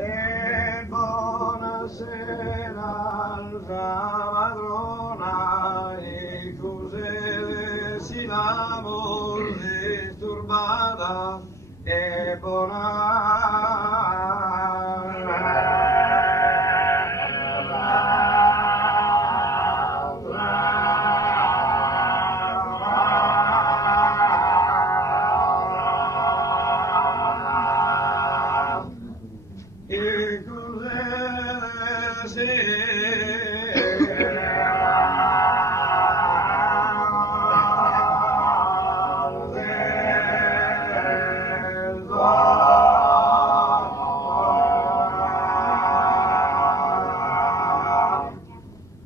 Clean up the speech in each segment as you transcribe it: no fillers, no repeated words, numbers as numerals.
E buonasera, altra padrona, e cos'è si l'amor disturbata, e e cos'è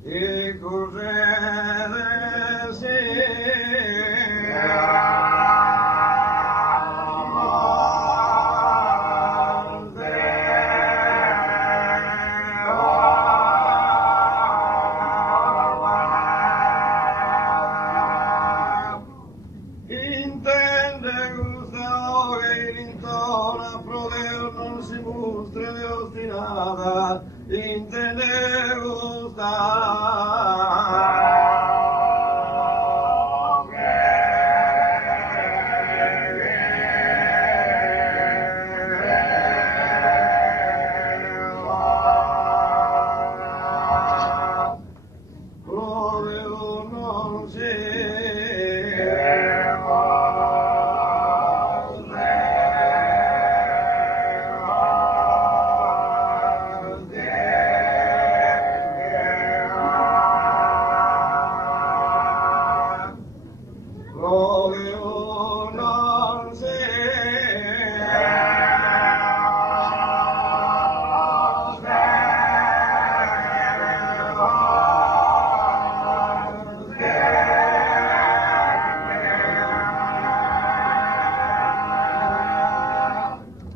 e cos'è intende gusto che in intona pro Deo non si mostra de ostinata e